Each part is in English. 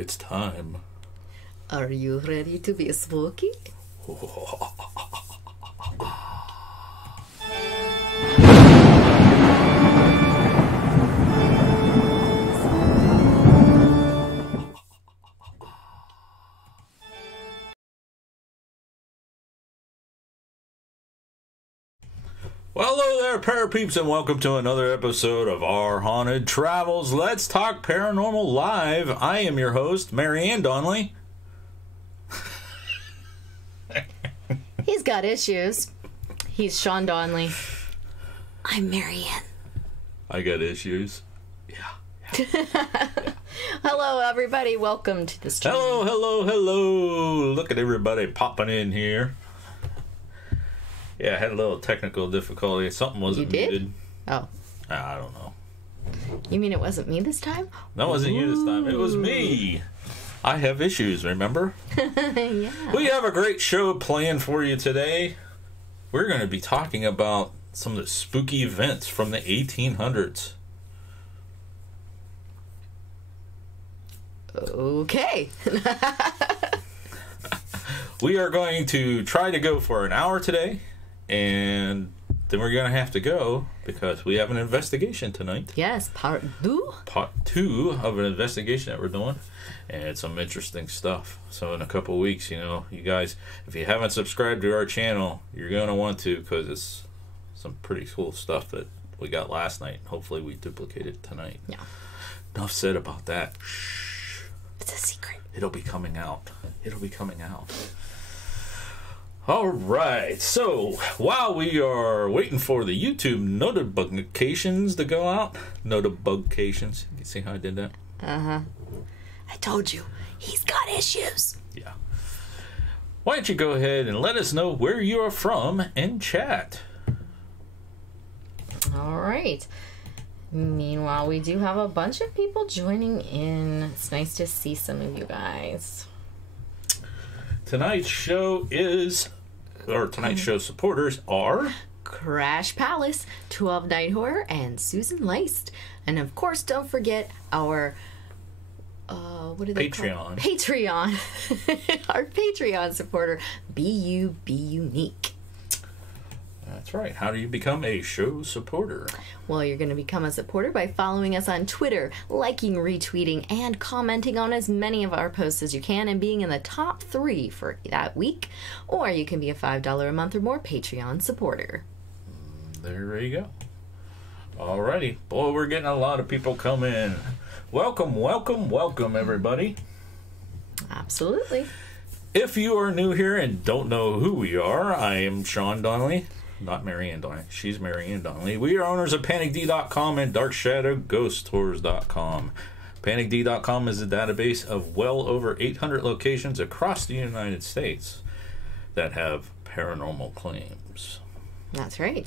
It's time. Are you ready to be spooky? Well, hello there, parapeeps, and welcome to another episode of Our Haunted Travels. Let's talk paranormal live. I am your host, Marianne Donnelly. He's got issues. He's Sean Donnelly. I'm Marianne. I got issues. Yeah. Hello, everybody. Welcome to the stream. Hello. Look at everybody popping in here. Yeah, I had a little technical difficulty. Something wasn't muted. Oh. I don't know. You mean it wasn't me this time? That wasn't you this time. It was me. I have issues, remember? Yeah. We have a great show planned for you today. We're going to be talking about some of the spooky events from the 1800s. Okay. We are going to try to go for an hour today. And then we're going to have to go because we have an investigation tonight. Yes, part two. Part 2 of an investigation that we're doing. And it's some interesting stuff. So in a couple of weeks, you guys, if you haven't subscribed to our channel, you're going to want to because it's some pretty cool stuff that we got last night. Hopefully we duplicate it tonight. Yeah. Enough said about that. Shh. It's a secret. It'll be coming out. All right, so while we are waiting for the YouTube notifications to go out, notifications, you see how I did that? Uh-huh. I told you, he's got issues. Yeah. Why don't you go ahead and let us know where you are from in chat? All right. Meanwhile, we do have a bunch of people joining in. It's nice to see some of you guys. Tonight's show supporters are Crash Palace, 12 Night Horror, and Susan Leist. And of course, don't forget our what are they called? Patreon. Our Patreon supporter, Be Unique. That's right. How do you become a show supporter? Well, you're going to become a supporter by following us on Twitter, liking, retweeting, and commenting on as many of our posts as you can, and being in the top 3 for that week. Or you can be a $5 a month or more Patreon supporter. There you go. Alrighty. Boy, we're getting a lot of people coming. Welcome, everybody. Absolutely. If you are new here and don't know who we are, I am Sean Donnelly. Not Marianne Donnelly. She's Marianne Donnelly. We are owners of PanicD.com and DarkShadowGhostTours.com. PanicD.com is a database of well over 800 locations across the United States that have paranormal claims. That's right.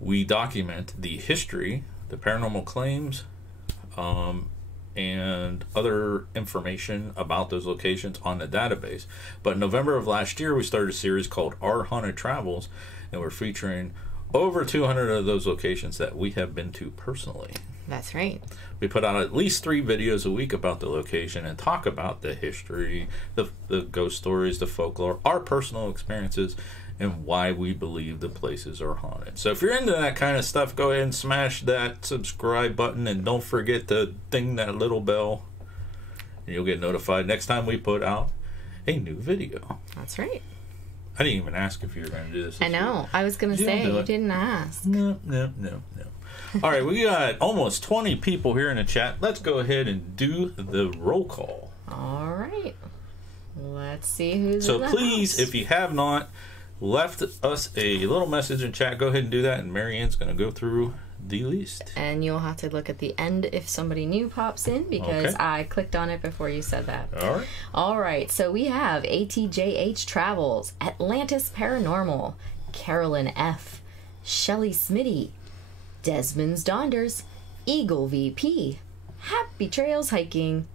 We document the history, the paranormal claims, and other information about those locations on the database. But in November of last year, we started a series called Our Haunted Travels, and we're featuring over 200 of those locations that we have been to personally. That's right. We put out at least 3 videos a week about the location and talk about the history, the ghost stories, the folklore, our personal experiences, and why we believe the places are haunted. So if you're into that kind of stuff, go ahead and smash that subscribe button, and don't forget to ding that little bell, and you'll get notified next time we put out a new video. That's right. I didn't even ask if you were going to do this. I know. I was going to say, you didn't ask. No. All right, we got almost 20 people here in the chat. Let's go ahead and do the roll call. All right. Let's see who's in the please, house. If you have not left us a little message in chat, go ahead and do that, and Marianne's going to go through the list. And you'll have to look at the end if somebody new pops in, because I clicked on it before you said that. All right. All right, so we have ATJH Travels, Atlantis Paranormal, Carolyn F., Shelly Smitty, Desmond's Donders, Eagle VP, Happy Trails Hiking,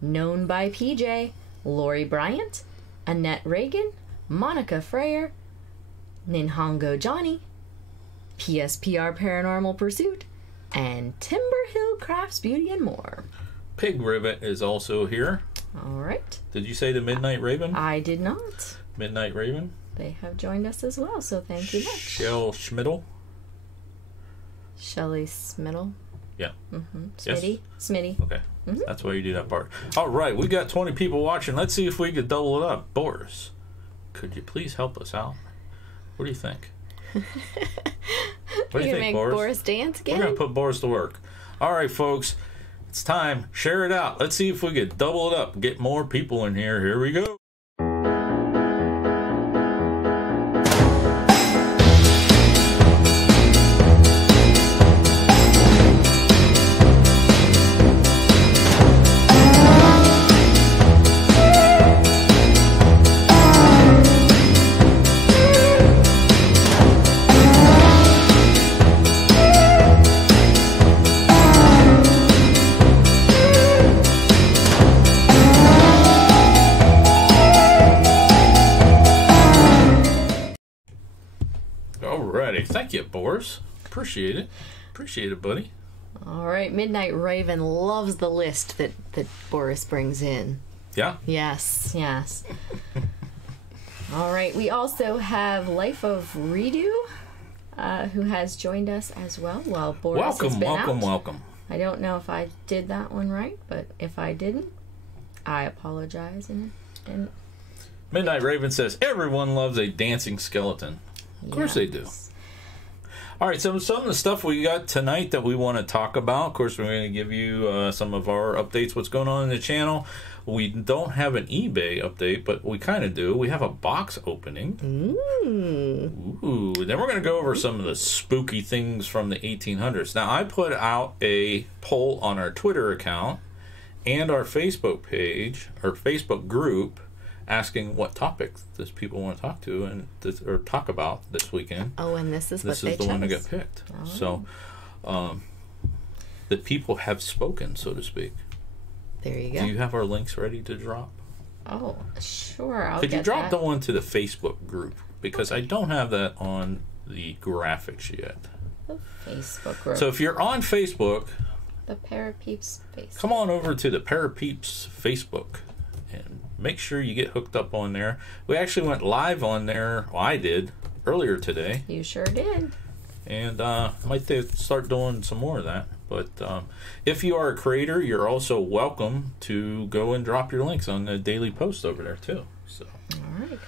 Known by PJ, Lori Bryant, Annette Reagan, Monica Freyer, Ninhongo Johnny, PSPR Paranormal Pursuit, and Timber Hill Crafts Beauty and more. Pig Rivet is also here. All right. Did you say the Midnight Raven? I did not. Midnight Raven. They have joined us as well, so thank you much. Shell Schmiddle. Shelly Smiddle. Yeah. Smitty. Yes. Smitty. Okay. That's why you do that part. All right. We got 20 people watching. Let's see if we could double it up. Boris, could you please help us out? What do you think? What do you think, Boris? Boris dance again? We're going to put Boris to work. All right, folks. It's time. Share it out. Let's see if we could double it up. Get more people in here. Here we go. Thank you, Boris. Appreciate it. Appreciate it, buddy. All right. Midnight Raven loves the list that Boris brings in. Yeah? Yes. All right. We also have Life of Redo, who has joined us as well. Well, Boris has been welcome. I don't know if I did that one right, but if I didn't, I apologize. And Midnight Raven says, everyone loves a dancing skeleton. Of course they do. All right, so some of the stuff we got tonight that we want to talk about. Of course, we're going to give you some of our updates, what's going on in the channel. We don't have an eBay update, but we kind of do. We have a box opening. Ooh. Then we're going to go over some of the spooky things from the 1800s. Now, I put out a poll on our Twitter account and our Facebook page, or Facebook group, asking what topics does people want to talk to or talk about this weekend. Oh, and this is what they chose. This is the one that got picked. Oh. So, the people have spoken, so to speak. There you go. Do you have our links ready to drop? Oh, sure. Could you drop the one to the Facebook group? Because I don't have that on the graphics yet. The Facebook group. So if you're on Facebook, the Parapeeps Facebook. Come on over to the Parapeeps Facebook and make sure you get hooked up on there. We actually went live on there. Well, I did earlier today. You sure did. And I might start doing some more of that. But if you are a creator, you're also welcome to go and drop your links on the daily post over there too. So. All right.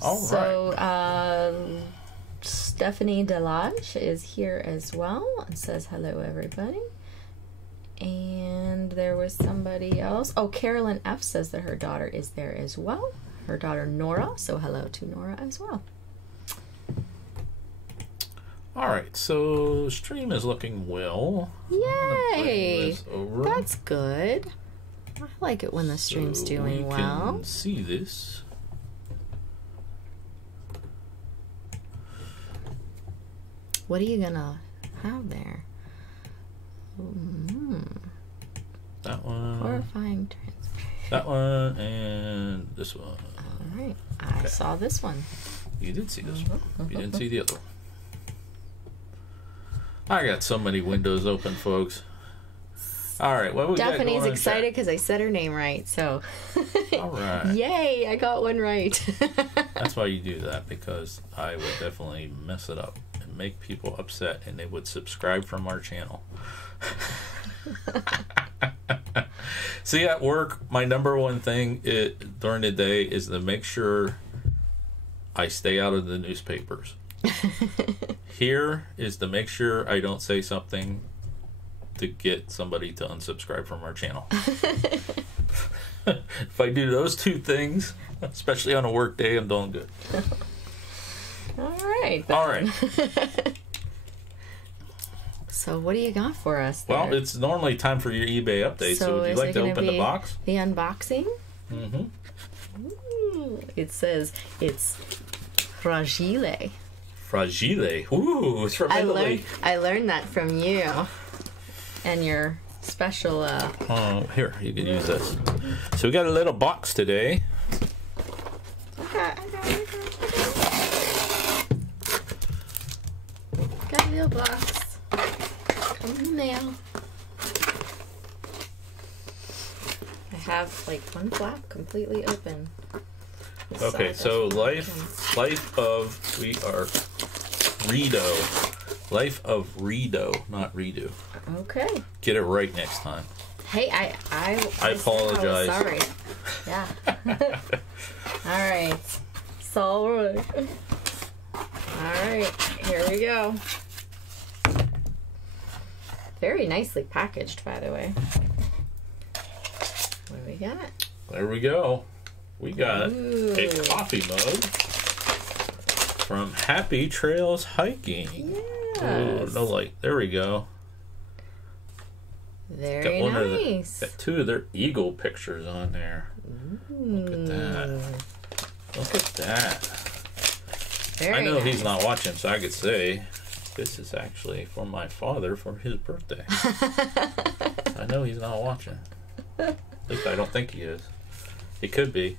So Stephanie Delage is here as well and says hello, everybody. And there was somebody else. Oh, Carolyn F says that her daughter is there as well. Her daughter Nora. So hello to Nora as well. All right, so stream is looking well. Yay! That's good. I like it when the stream's doing well. You can see this. What are you gonna have there? That one. Horrifying transformation. That one and this one. All right, I saw this one. You did see this one. You didn't see the other one. I got so many windows open, folks. All right, what we got going on? Stephanie's excited because I said her name right, so. All right. Yay, I got one right. That's why you do that, because I would definitely mess it up and make people upset, and they would subscribe from our channel. See, at work, my number one thing during the day is to make sure I stay out of the newspapers. Here is to make sure I don't say something to get somebody to unsubscribe from our channel. If I do those two things, especially on a work day, I'm doing good. All right. All right. So what do you got for us there? Well, it's normally time for your eBay update, so would you like to open the box? The unboxing? Mm-hmm. Ooh, it says it's fragile. Fragile. Ooh, it's from Italy. I learned that from you and your special... here, you can use this. So we got a little box today. I got a little box. Come in the mail. have like one flap completely open. Okay, so life of Life of Redo, not redo. Okay. Get it right next time. Hey, I apologize. Sorry. Yeah. All right. It's all right. All right. Here we go. Very nicely packaged, by the way. What do we got? There we go. We got a coffee mug from Happy Trails Hiking. Yes. Ooh, no light. There we go. Very nice. Got two of their eagle pictures on there. Look at that. Look at that. Very I know nice. He's not watching, so I could say this is actually for my father for his birthday. I know he's not watching. At least I don't think he is. He could be.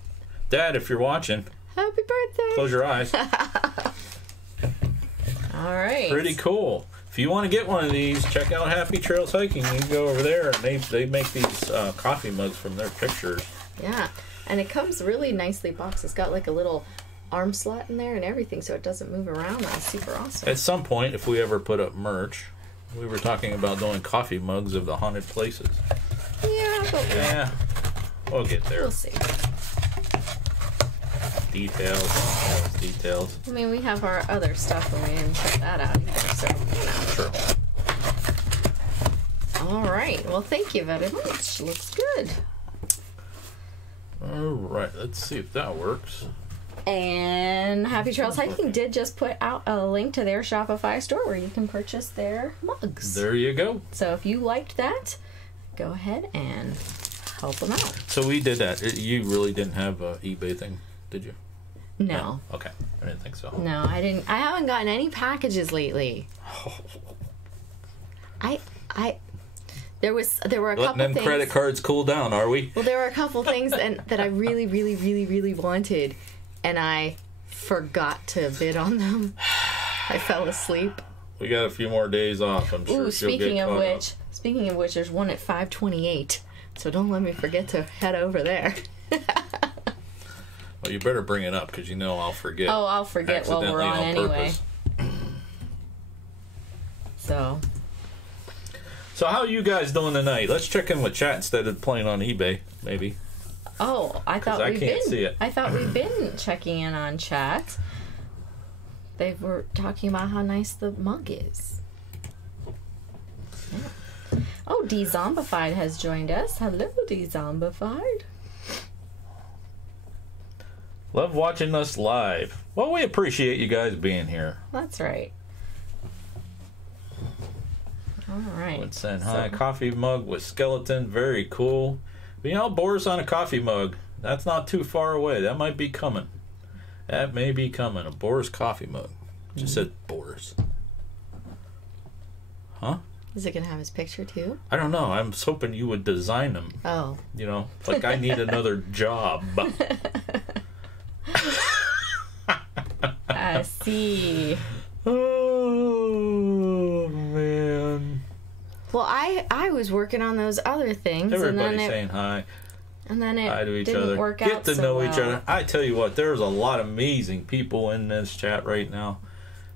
Dad, if you're watching, happy birthday. Close your eyes. All right. Pretty cool. If you want to get one of these, check out Happy Trails Hiking. You can go over there, and they make these coffee mugs from their pictures. Yeah, and it comes really nicely boxed. It's got like a little arm slot in there and everything, so it doesn't move around. That's super awesome. At some point, if we ever put up merch, we were talking about doing coffee mugs of the haunted places. Yeah, but we'll get there. We'll see. Details. I mean, we have our other stuff, and we didn't check that out either, so, Sure. All right. Well, thank you very much. Looks good. All right. Let's see if that works. And Happy Trails Hiking did just put out a link to their Shopify store where you can purchase their mugs. There you go. So if you liked that, go ahead and help them out. So we did that. You really didn't have an eBay thing, did you? No. Okay. I didn't think so. No, I didn't. I haven't gotten any packages lately. There were a couple Letting them things. credit cards cool down, are we? Well, there were a couple things that I really, really, really, really wanted, and I forgot to bid on them. I fell asleep. We got a few more days off. I'm sure. Ooh, speaking of which, there's one at 5:28. So don't let me forget to head over there. Well, you better bring it up because you know I'll forget. Oh, I'll forget while we're on anyway. So how are you guys doing tonight? Let's check in with chat instead of playing on eBay, maybe. Oh, I thought we've been checking in on chat. They were talking about how nice the mug is. Yeah. Oh, D-Zombified has joined us. Hello, D-Zombified. Love watching us live. Well, we appreciate you guys being here. That's right. All right. Would send hi. Coffee mug with skeleton. Very cool. But, you know, Boris on a coffee mug. That's not too far away. That might be coming. That may be coming. A Boris coffee mug. Just said Boris. Huh? Is it going to have his picture too? I don't know. I'm hoping you would design them. Oh. You know, like I need another job. I see. Oh, man. Well, I was working on those other things. Everybody saying hi. And then hi to each didn't other. work Get out to so know well. each other. I tell you what, there's a lot of amazing people in this chat right now.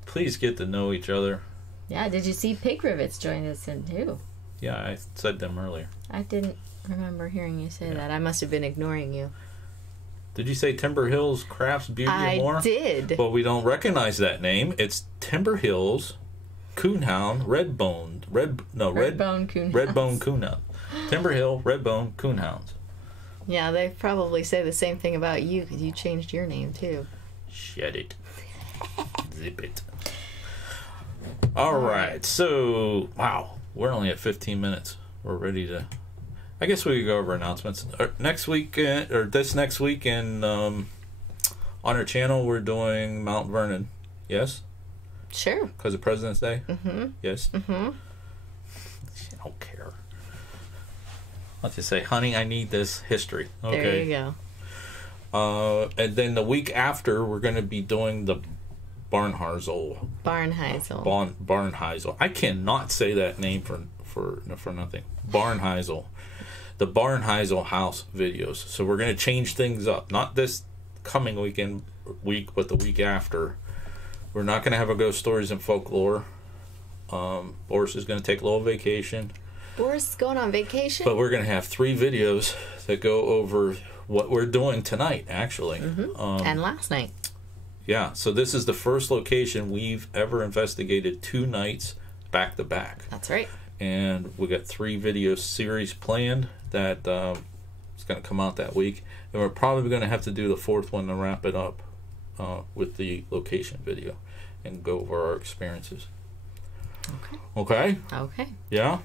Please get to know each other. Yeah, did you see Pig Rivets joined us in too? Yeah, I said them earlier. I didn't remember hearing you say that. I must have been ignoring you. Did you say Timber Hills Crafts Beauty and More? I did. Well, we don't recognize that name. It's Timber Hills Coonhound Redbone Coonhound. Redbone Coonhound. Timber Hill Redbone Coonhounds. Yeah, they probably say the same thing about you because you changed your name too. Shed it. Zip it. All right. So, wow. We're only at 15 minutes. We're ready to... I guess we could go over announcements. Next week, or this next week, on our channel, we're doing Mount Vernon. Yes? Sure. Because of President's Day? Mm-hmm. Yes? Mm-hmm. I don't care. Let's just say, honey, I need this history. Okay. There you go. And then the week after, we're going to be doing the Barnheisel. Barnheisel. Barnheisel. I cannot say that name for nothing. Barnheisel. the Barnheisel House videos. So we're going to change things up. Not this coming week, but the week after. We're not going to have a ghost stories and folklore. Boris is going to take a little vacation. Boris is going on vacation. But we're going to have 3 videos that go over what we're doing tonight, actually. And last night. Yeah, so this is the first location we've ever investigated 2 nights back to back. That's right. And we got 3 video series planned that is going to come out that week. And we're probably going to have to do the 4th one to wrap it up with the location video and go over our experiences. Okay? Okay. Yeah?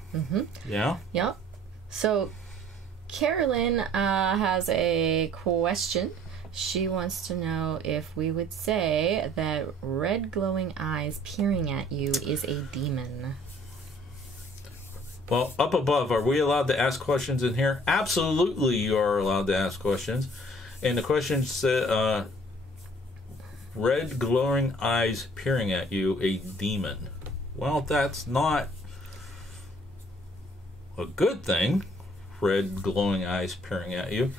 Yeah? Yep. So, Carolyn has a question. She wants to know if we would say that red glowing eyes peering at you is a demon. Well, up above, are we allowed to ask questions in here? Absolutely, you are allowed to ask questions. And the question said, red glowing eyes peering at you, a demon. Well, that's not a good thing, red glowing eyes peering at you.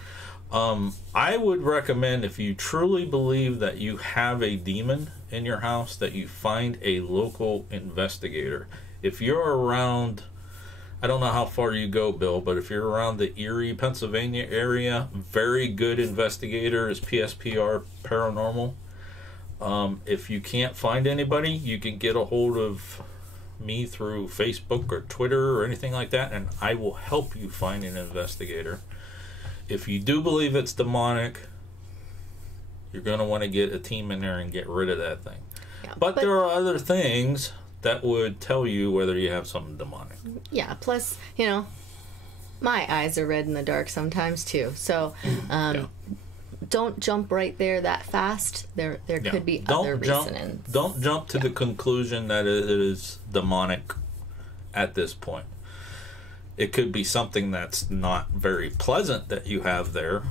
I would recommend, if you truly believe that you have a demon in your house, that you find a local investigator. If you're around, I don't know how far you go, Bill, but if you're around the Erie, Pennsylvania area, very good investigator is PSPR Paranormal. If you can't find anybody, you can get a hold of me through Facebook or Twitter or anything like that, and I will help you find an investigator. If you do believe it's demonic, you're going to want to get a team in there and get rid of that thing. Yeah, but there are other things that would tell you whether you have something demonic. Yeah, plus, my eyes are red in the dark sometimes too. So, don't jump right there that fast. There could be other reasons. Don't jump to the conclusion that it is demonic at this point. It could be something that's not very pleasant that you have there.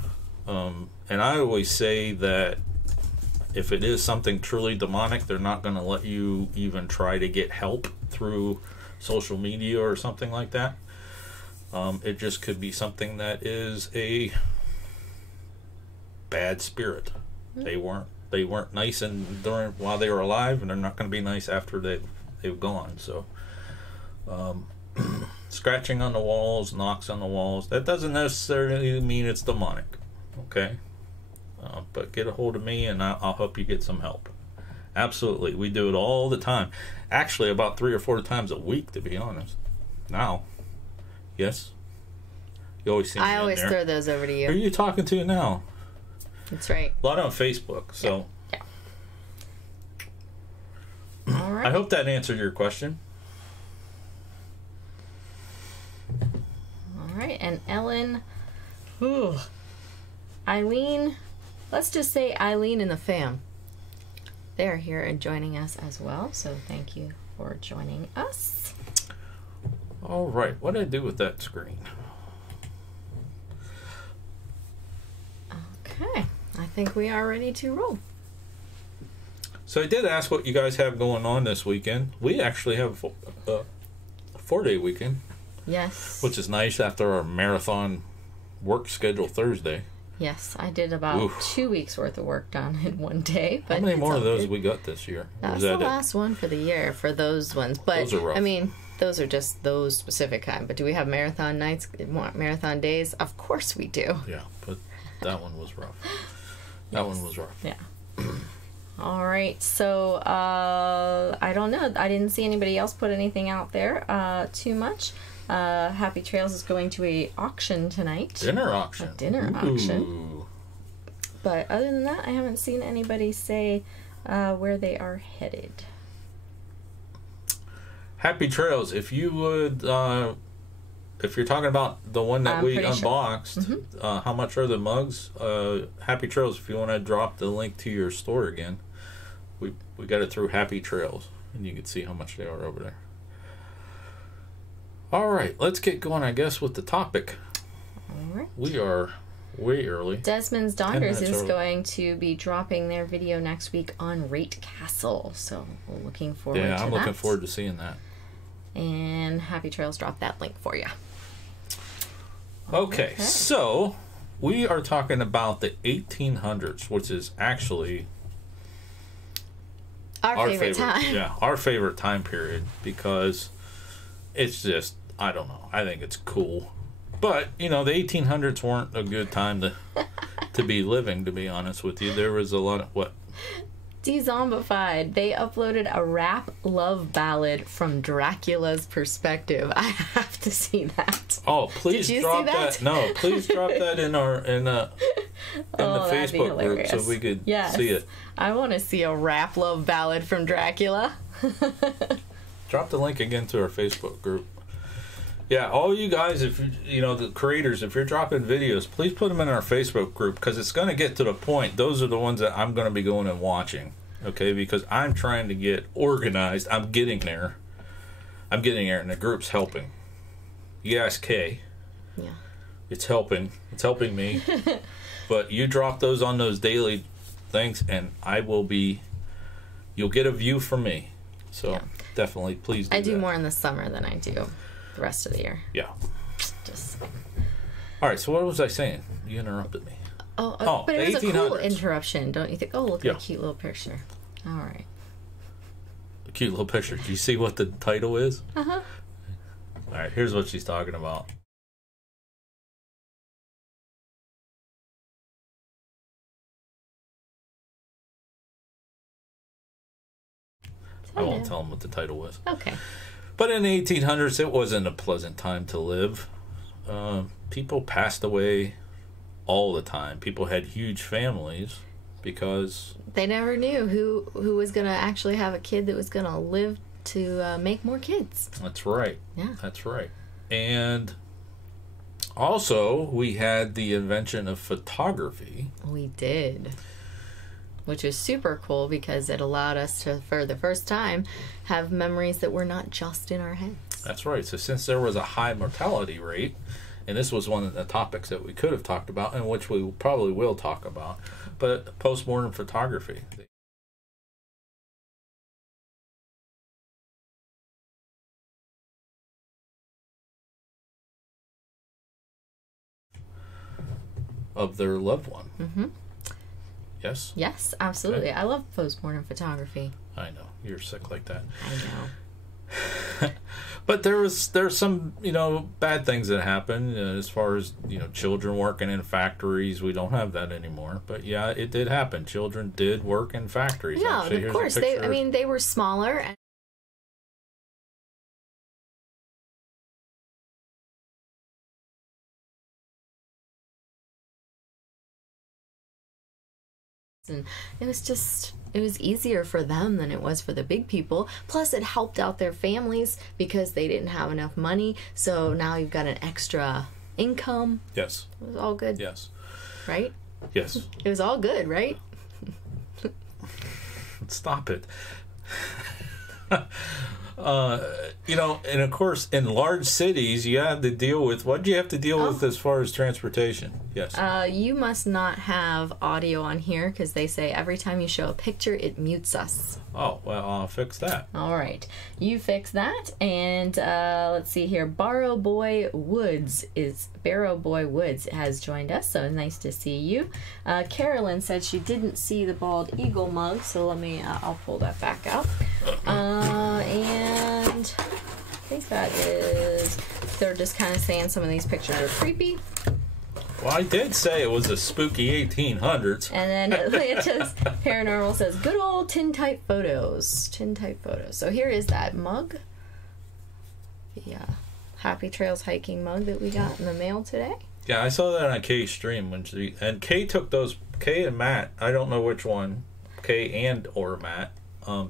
And I always say that if it is something truly demonic, they're not going to let you even try to get help through social media or something like that. It just could be something that is a bad spirit. They weren't nice while they were alive, and they're not going to be nice after they've gone. So scratching on the walls, knocks on the walls, that doesn't necessarily mean it's demonic. Okay? But get a hold of me and I'll help you get some help. Absolutely. We do it all the time. Actually, about 3 or 4 times a week, to be honest. Now. Yes? You always see me I always throw those over to you. Who are you talking to now? That's right. A lot on Facebook, so. Yeah. All right. I hope that answered your question. All right. And Ellen. Eileen. Let's just say Eileen and the fam. They're here and joining us as well. So thank you for joining us. All right. What did I do with that screen? Okay. I think we are ready to roll. So I did ask what you guys have going on this weekend. We actually have a 4-day weekend. Yes. Which is nice after our marathon work schedule Thursday. Yes, I did about 2 weeks worth of work done in one day. But how many more of those we got this year? That's the last one for the year for those ones. But those are rough. I mean, those are just those specific kind. But do we have marathon nights, marathon days? Of course we do. Yeah, but that one was rough. That one was rough. Yeah. All right. So I don't know. I didn't see anybody else put anything out there too much. Happy Trails is going to a auction tonight. Dinner auction. A dinner auction. But other than that, I haven't seen anybody say where they are headed. Happy Trails. If you would, if you're talking about the one that we unboxed, sure. How much are the mugs? Happy Trails. If you want to drop the link to your store again, we got it through Happy Trails, and you can see how much they are over there. All right, let's get going, I guess, with the topic. All right. We are way early. Desmond's Daughters is going to be dropping their video next week on Rate Castle, so we're looking forward to that. Yeah, I'm looking forward to seeing that. And Happy Trails dropped that link for you. Okay, so we are talking about the 1800s, which is actually our favorite time. Yeah, our favorite time period, because it's just, I don't know, I think it's cool. But, you know, the 1800s weren't a good time to be living, to be honest with you. There was a lot of, what? Dezombified. They uploaded a rap love ballad from Dracula's perspective. I have to see that. Oh, please drop that? No, please drop that in the Facebook group so we could see it. I want to see a rap love ballad from Dracula. Drop the link again to our Facebook group. Yeah, all you guys, if you know, the creators, if you're dropping videos, please put them in our Facebook group, because it's going to get to the point. Those are the ones that I'm going to be going and watching, okay? Because I'm trying to get organized. I'm getting there, and the group's helping. You ask Kay. Yeah. It's helping. It's helping me. But you drop those on those daily things, and you'll get a view from me. So definitely, please do I do more in the summer than I do the rest of the year. Yeah. Just. All right, so what was I saying? You interrupted me. But it was a cool interruption, don't you think? Oh, look at a cute little picture. All right. A cute little picture. Do you see what the title is? Uh-huh. All right, here's what she's talking about. I won't tell them what the title was. Okay. But in the 1800s, it wasn't a pleasant time to live. People passed away all the time. People had huge families because they never knew who was going to actually have a kid that was going to live to make more kids. That's right. Yeah. That's right. And also, we had the invention of photography. We did. Which was super cool because it allowed us to, for the first time, have memories that were not just in our heads. That's right. So since there was a high mortality rate, and this was one of the topics that we could have talked about, and which we probably will talk about, but postmortem photography. Of their loved one. Mm-hmm. Yes? Yes, absolutely. Okay. I love postmortem photography. I know. You're sick like that. I know. But there's some, bad things that happen as far as, children working in factories. We don't have that anymore. But yeah, it did happen. Children did work in factories. Yeah, actually, of course. They were smaller and it was easier for them than it was for the big people. Plus, it helped out their families because they didn't have enough money. So now you've got an extra income. Yes. It was all good. Yes. Right? Yes. It was all good, right? Stop it. And of course, in large cities, you have to deal with, what do you have to deal with as far as transportation? Yes. You must not have audio on here because they say every time you show a picture, it mutes us. Oh, well, I'll fix that. All right. You fix that. And let's see here. Barrow Boy Woods has joined us, so nice to see you. Carolyn said she didn't see the bald eagle mug, so I'll pull that back out. And I think they're just kind of saying some of these pictures are creepy. Well, I did say it was a spooky 1800s. And then Atlantis Paranormal says, good old tintype photos. Tintype photos. So here is that mug. The Happy Trails hiking mug that we got in the mail today. Yeah, I saw that on Kay's stream. And Kay took those, Kay and Matt, I don't know which one, Kay or Matt,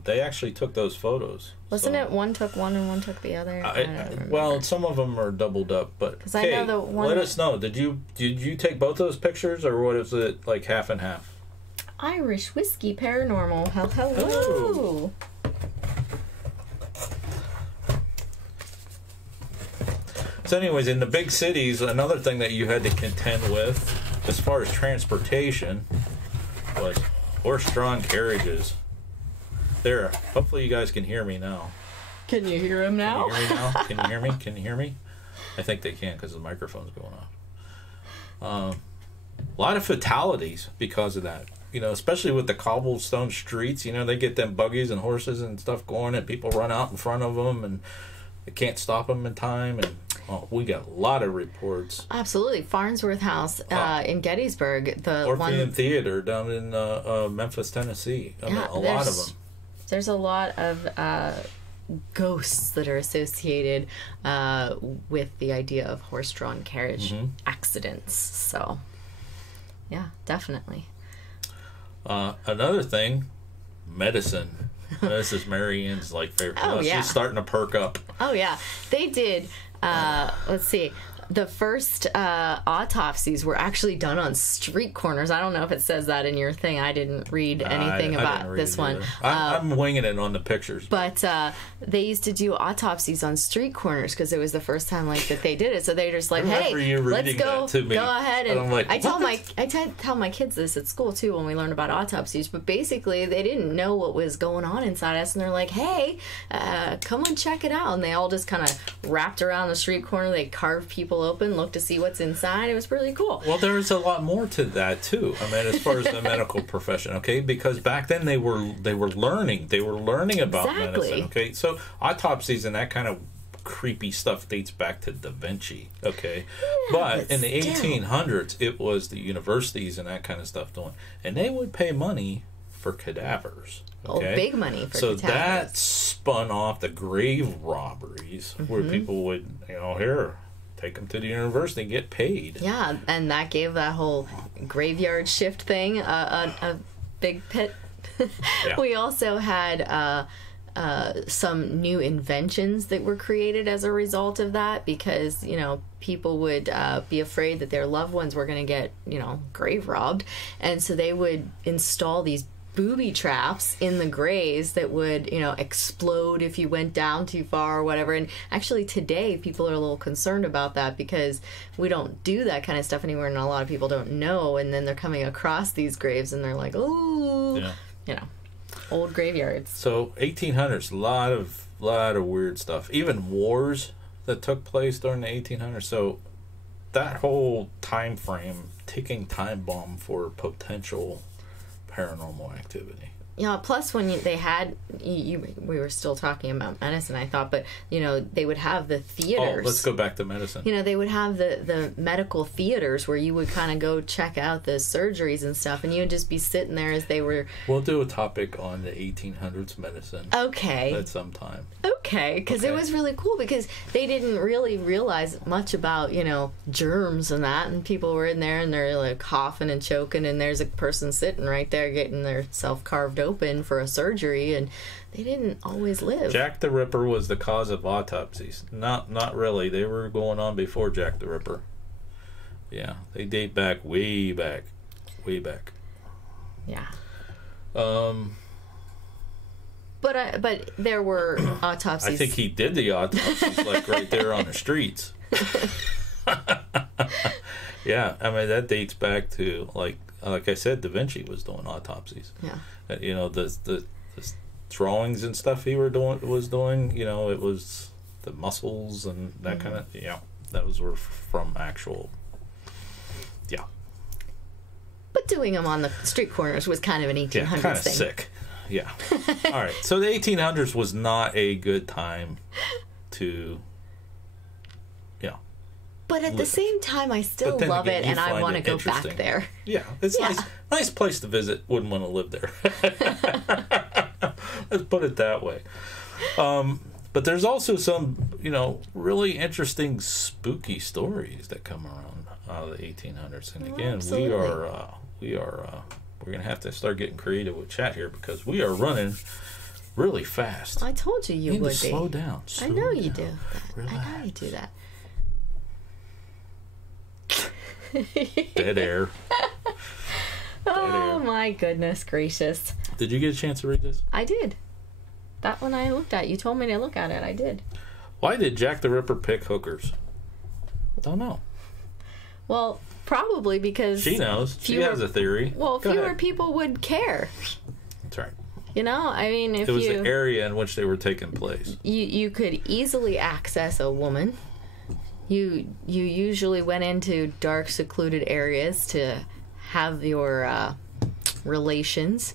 they actually took those photos. Wasn't it one took one and one took the other? I don't remember. Well, some of them are doubled up, but Kay, I know the one. Let us know. Did you take both those pictures, or what is it, like half and half? Irish Whiskey Paranormal. Hello. Oh. So anyways, in the big cities, another thing that you had to contend with as far as transportation was horse-drawn carriages. There. Hopefully you guys can hear me now. Can you hear him now? Can you hear me now? Can you hear me? Can you hear me? I think they can because the microphone's going off. A lot of fatalities because of that. You know, especially with the cobblestone streets. You know, they get them buggies and horses and stuff going, and people run out in front of them, and they can't stop them in time. And we got a lot of reports. Absolutely. Farnsworth House in Gettysburg. The Orpheum Theater down in Memphis, Tennessee. I mean, a lot of them. There's a lot of ghosts that are associated with the idea of horse-drawn carriage accidents. So, yeah, definitely. Another thing, medicine. This is Mary Ann's favorite. She's starting to perk up. Oh yeah, they did. Let's see. The first autopsies were actually done on street corners. I don't know if it says that in your thing. I didn't read anything about this one. I'm winging it on the pictures. But they used to do autopsies on street corners because it was the first time that they did it. So they're just like, hey, let's go ahead. And I tell my kids this at school too when we learn about autopsies. But basically, they didn't know what was going on inside us, and they're like, hey, come and check it out. And they all just kind of wrapped around the street corner. They carved people open, look to see what's inside. It was really cool. Well, there's a lot more to that too. I mean, as far as the medical profession, okay, because back then they were learning about medicine, okay. So autopsies and that kind of creepy stuff dates back to Da Vinci, okay. But in the 1800s, it was the universities and that kind of stuff doing, and they would pay money for cadavers. Okay? Oh, big money for cadavers. So that spun off the grave robberies, where people would, take them to the university and get paid. Yeah, and that gave that whole graveyard shift thing a big pit. Yeah. We also had some new inventions that were created as a result of that because, people would be afraid that their loved ones were going to get, grave robbed. And so they would install these booby traps in the graves that would, explode if you went down too far or whatever. And actually today people are a little concerned about that because we don't do that kind of stuff anymore, and a lot of people don't know, and then they're coming across these graves and they're like, oh, old graveyards. So 1800s, a lot of weird stuff. Even wars that took place during the 1800s. So that whole time frame, ticking time bomb for potential paranormal activity. Plus when they had, we were still talking about medicine, I thought, but, they would have the theaters. Oh, let's go back to medicine. They would have the medical theaters where you would kind of go check out the surgeries and stuff, and you would just be sitting there as they were... We'll do a topic on the 1800s medicine. Okay. At some time. Okay, because it was really cool because they didn't really realize much about, germs and that, and people were in there and they're like coughing and choking, and there's a person sitting right there getting their self carved open for a surgery, and they didn't always live. Jack the Ripper was the cause of autopsies. Not really. They were going on before Jack the Ripper. Yeah, they date back way back. Yeah. But there were autopsies. I think he did the autopsies right there on the streets. Yeah, I mean that dates back to like I said, Da Vinci was doing autopsies. Yeah. The drawings and stuff he was doing. It was the muscles and that kind of. Those were from actual. Yeah. But doing them on the street corners was kind of an 1800s kind of thing. Sick. Yeah. All right. So the 1800s was not a good time to. But at the same time, I still love it, and I want to go back there. Yeah, it's nice place to visit. Wouldn't want to live there. Let's put it that way. But there's also some, really interesting, spooky stories that come around out of the 1800s. And again, we're going to have to start getting creative with chat here because we are running really fast. I told you would be. Slow down. I know you do. I know you do that. Dead air. My goodness gracious. Did you get a chance to read this? I did. That one I looked at. You told me to look at it. I did. Why did Jack the Ripper pick hookers? Don't know. Well, probably because... She knows. She has a theory. Well, fewer people would care. That's right. I mean, if it was the area in which they were taking place. You could easily access a woman. You usually went into dark, secluded areas to have your relations.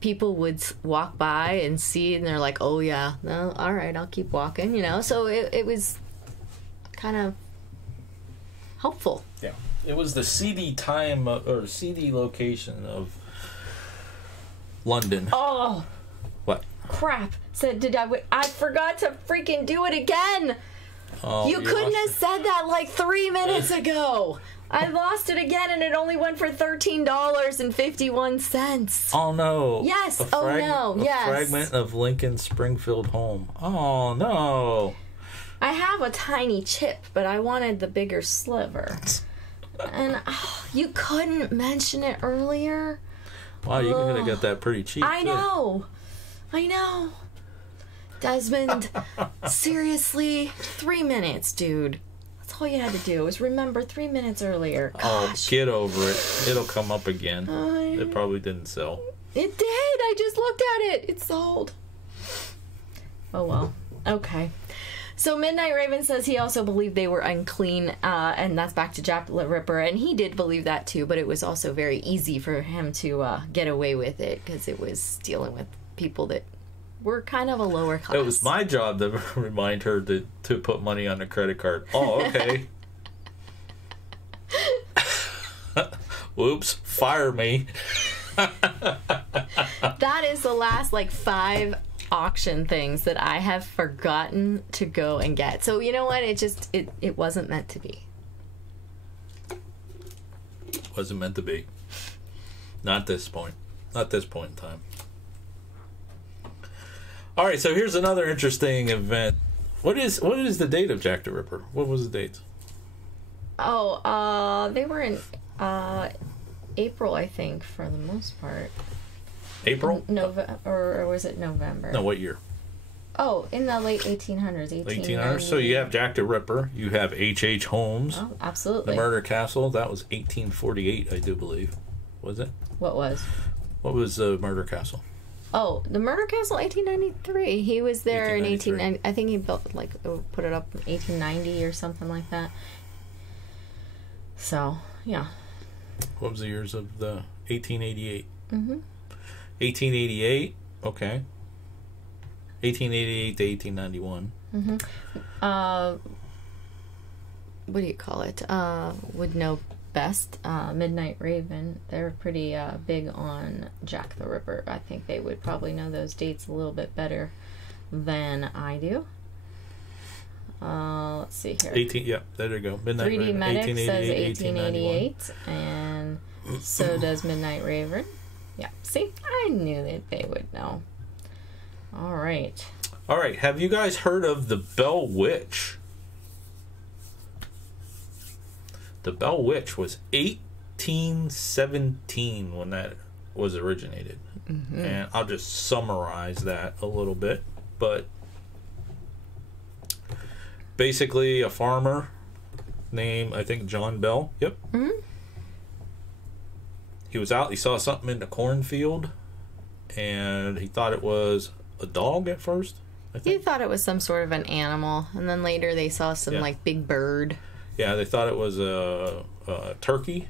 People would walk by and see, and they're like, "Oh yeah, no, all right, I'll keep walking," you know. So it was kind of helpful. Yeah, it was the seedy time or seedy location of London. Oh, what? Crap! Said I forgot to freaking do it again. Oh, you couldn't have said that like 3 minutes ago. I lost it again, and it only went for $13.51. Oh no! Yes. Yes. A fragment of Lincoln's Springfield home. Oh no! I have a tiny chip, but I wanted the bigger sliver. And you couldn't mention it earlier. Wow, you could have got that pretty cheap. I know. Desmond, seriously, 3 minutes, dude. That's all you had to do was remember 3 minutes earlier. Gosh. Oh, get over it. It'll come up again. It probably didn't sell. It did. I just looked at it. It sold. Oh, well. Okay. So Midnight Raven says he also believed they were unclean, and that's back to Jack the Ripper, and he did believe that too, but it was also very easy for him to get away with it because it was dealing with people that were kind of a lower class. It was my job to remind her to put money on the credit card. Oh, okay. Whoops, fire me. That is the last 5 auction things that I have forgotten to go and get. So you know what? It wasn't meant to be. Wasn't meant to be. Not this point. Not this point in time. All right, so here's another interesting event. What is the date of Jack the Ripper? What was the date? Oh, they were in April, I think, for the most part. April? Or was it November? No, what year? Oh, in the late 1800s. 1800s. So you have Jack the Ripper. You have H.H. Holmes. Oh, absolutely. The Murder Castle. That was 1848, I do believe. Was it? What was? What was the Murder Castle? Oh, the Murder Castle, 1893. He was there in 1890. I think he built put it up in 1890 or something like that. So, yeah. What was the years of the 1888? 1888. Okay. 1888 to 1891. What do you call it? Would know best. Midnight Raven. They're pretty big on Jack the Ripper. I think they would probably know those dates a little bit better than I do. Let's see here. Yeah, there you go. Midnight 3D Raven. Medic says 1888, and so does Midnight Raven. Yeah, see, I knew that they would know. All right. Have you guys heard of the Bell Witch? The Bell Witch was 1817 when that was originated. And I'll just summarize that a little bit. But basically a farmer named, I think, John Bell. Yep. He was out, he saw something in the cornfield, and he thought it was a dog at first, I think. He thought it was some sort of an animal, and then later they saw some big bird. Yeah, they thought it was a turkey,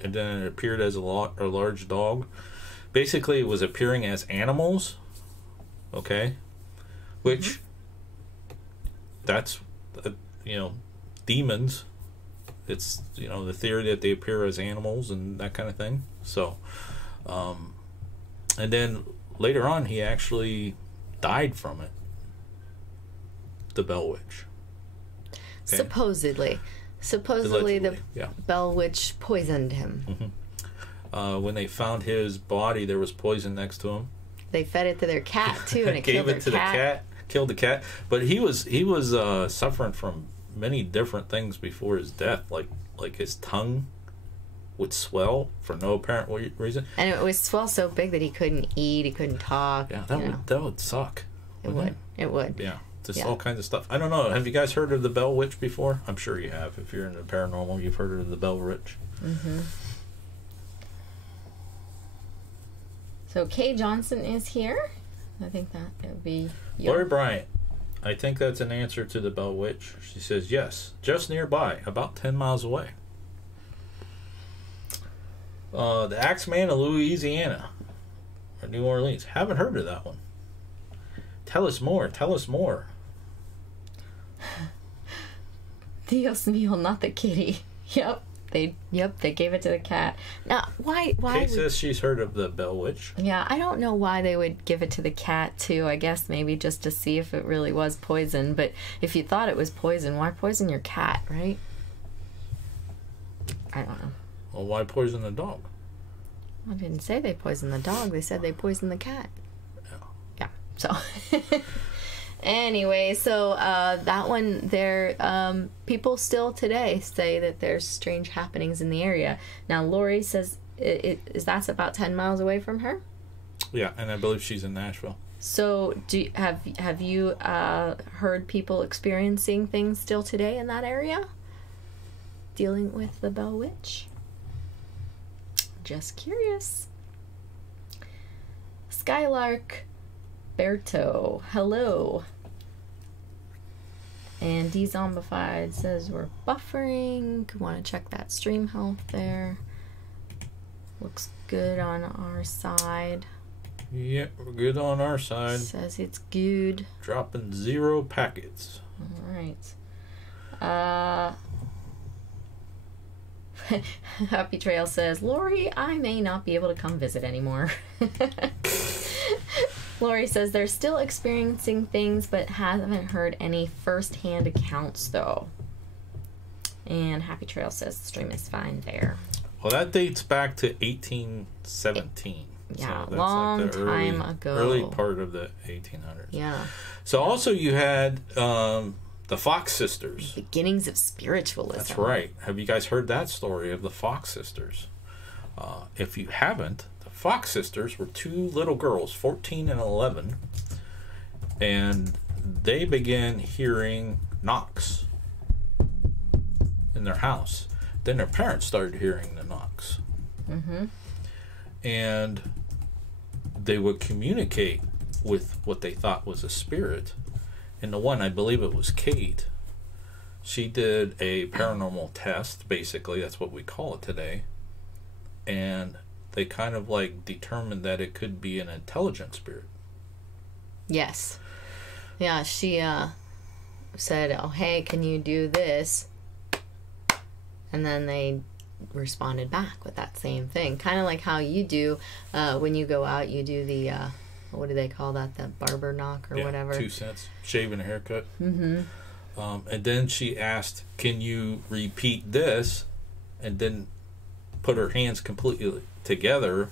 and then it appeared as a large dog. Basically, it was appearing as animals, okay? Which, that's, demons. It's, the theory that they appear as animals and that kind of thing. So, and then later on, he actually died from it. The Bell Witch. Okay. Supposedly, the Bell Witch poisoned him. When they found his body, there was poison next to him. They fed it to their cat too, and it gave killed it to the cat. Killed the cat. But he was suffering from many different things before his death, like his tongue would swell for no apparent reason, and it would swell so big that he couldn't eat, he couldn't talk. Yeah, that would suck. It would. Yeah, just all kinds of stuff. I don't know. Have you guys heard of the Bell Witch before? I'm sure you have. If you're into paranormal, you've heard of the Bell Witch. So Kay Johnson is here. I think that it would be Lori Bryant. I think that's an answer to the Bell Witch. She says yes, just nearby, about 10 miles away. The Axeman of Louisiana, or New Orleans. Haven't heard of that one. Tell us more. Tell us more. Dios mío, not the kitty. Yep. They gave it to the cat. Now, why Kate says she's heard of the Bell Witch. Yeah, I don't know why they would give it to the cat too. I guess maybe just to see if it really was poison. But if you thought it was poison, why poison your cat, right? I don't know. Well, why poison the dog? I didn't say they poisoned the dog. They said they poisoned the cat. Yeah. So anyway, so that one there, people still today say that there's strange happenings in the area. Now, Lori says that's about 10 miles away from her? Yeah, and I believe she's in Nashville. So have you heard people experiencing things still today in that area? Dealing with the Bell Witch? Just curious. Skylark Berto, hello. And Dzombified says we're buffering. Want to check that stream health there. Looks good on our side. Yeah, we're good on our side. Says it's good. Dropping 0 packets. All right. Happy Trail says, Lori, I may not be able to come visit anymore. Lori says they're still experiencing things but haven't heard any first-hand accounts though. And Happy Trail says the stream is fine there. Well, that dates back to 1817. Yeah, so that's long like the time ago. Early part of the 1800s. Yeah. So also you had the Fox sisters. Beginnings of spiritualism. That's right. Have you guys heard that story of the Fox sisters? If you haven't, the Fox sisters were 2 little girls, 14 and 11, and they began hearing knocks in their house. Then their parents started hearing the knocks. Mm-hmm. And they would communicate with what they thought was a spirit. And the one, I believe it was Kate, she did a paranormal test, basically, that's what we call it today. And they kind of like determined that it could be an intelligent spirit. Yes. Yeah, she said, oh, hey, can you do this? And then they responded back with that same thing. Kind of like how you do when you go out, you do the, what do they call that? The barber knock or whatever. 2 cents. Shave and a haircut. Mm-hmm. And then she asked, can you repeat this? And then put her hands completely together.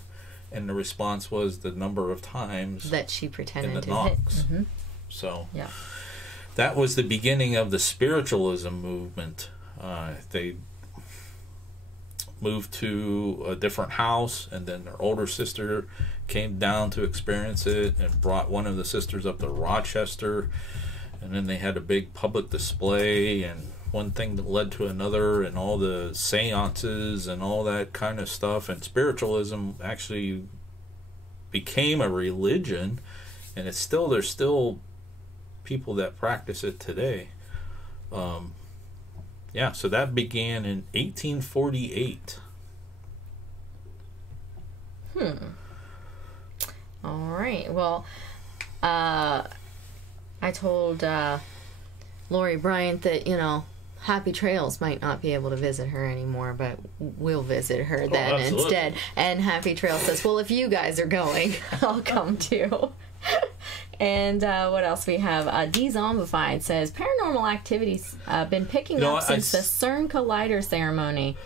And the response was the number of times that she pretended in the to knocks. hit. Mm-hmm. So yeah, that was the beginning of the spiritualism movement. They moved to a different house, and then their older sister came down to experience it and brought one of the sisters up to Rochester, and then they had a big public display, and one thing that led to another, and all the seances and all that kind of stuff. And spiritualism actually became a religion, and there's still people that practice it today. Yeah, so that began in 1848. All right. Well, I told Lori Bryant that, Happy Trails might not be able to visit her anymore, but we'll visit her then instead. And Happy Trail says, well, if you guys are going, I'll come too. And what else we have? Dzombified says, paranormal activities been picking up since the CERN Collider ceremony.